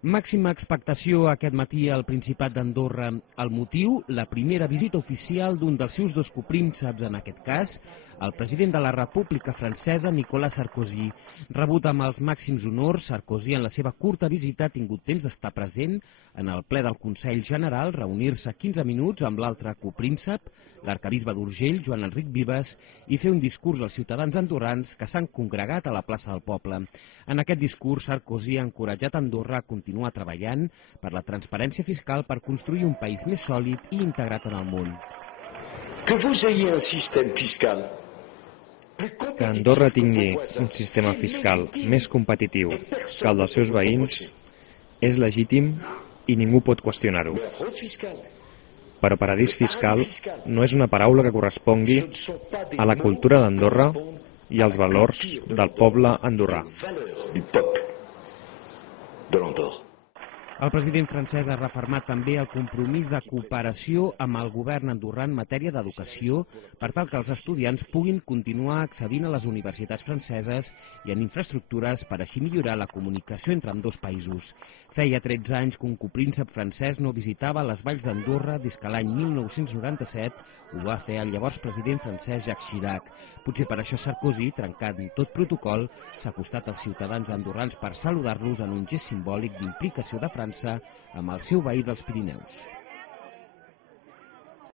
Màxima expectació aquest matí al Principat d'Andorra. El motiu, la primera visita oficial d'un dels seus dos coprínceps, en aquest cas, el president de la República Francesa, Nicolas Sarkozy. Rebut amb els màxims honors, Sarkozy en la seva curta visita ha tingut temps d'estar present en el ple del Consell General, reunir-se 15 minuts amb l'altre copríncep, l'arquebisbe d'Urgell, Joan Enric Vives, i fer un discurs als ciutadans andorrans que s'han congregat a la plaça del Poble. En aquest discurs, Sarkozy ha encoratjat Andorra a continuar treballant per la transparència fiscal per construir un país més sòlid i integrat en el món. Que Andorra tingui un sistema fiscal més competitiu que el dels seus veïns és legítim i ningú pot qüestionar-ho. Però paradís fiscal no és una paraula que correspongui a la cultura d'Andorra i als valors del poble andorrà. El president francès ha refermat també el compromís de cooperació amb el govern andorrà en matèria d'educació per tal que els estudiants puguin continuar accedint a les universitats franceses i en infraestructures per així millorar la comunicació entre ambdós països. Feia 13 anys que un copríncep francès no visitava les valls d'Andorra des que l'any 1997 ho va fer el llavors president francès Jacques Chirac. Potser per això Sarkozy, trencant tot protocol, s'ha acostat als ciutadans andorrans per saludar-los en un gest simbòlic d'implicació de França amb el seu veí dels Pirineus.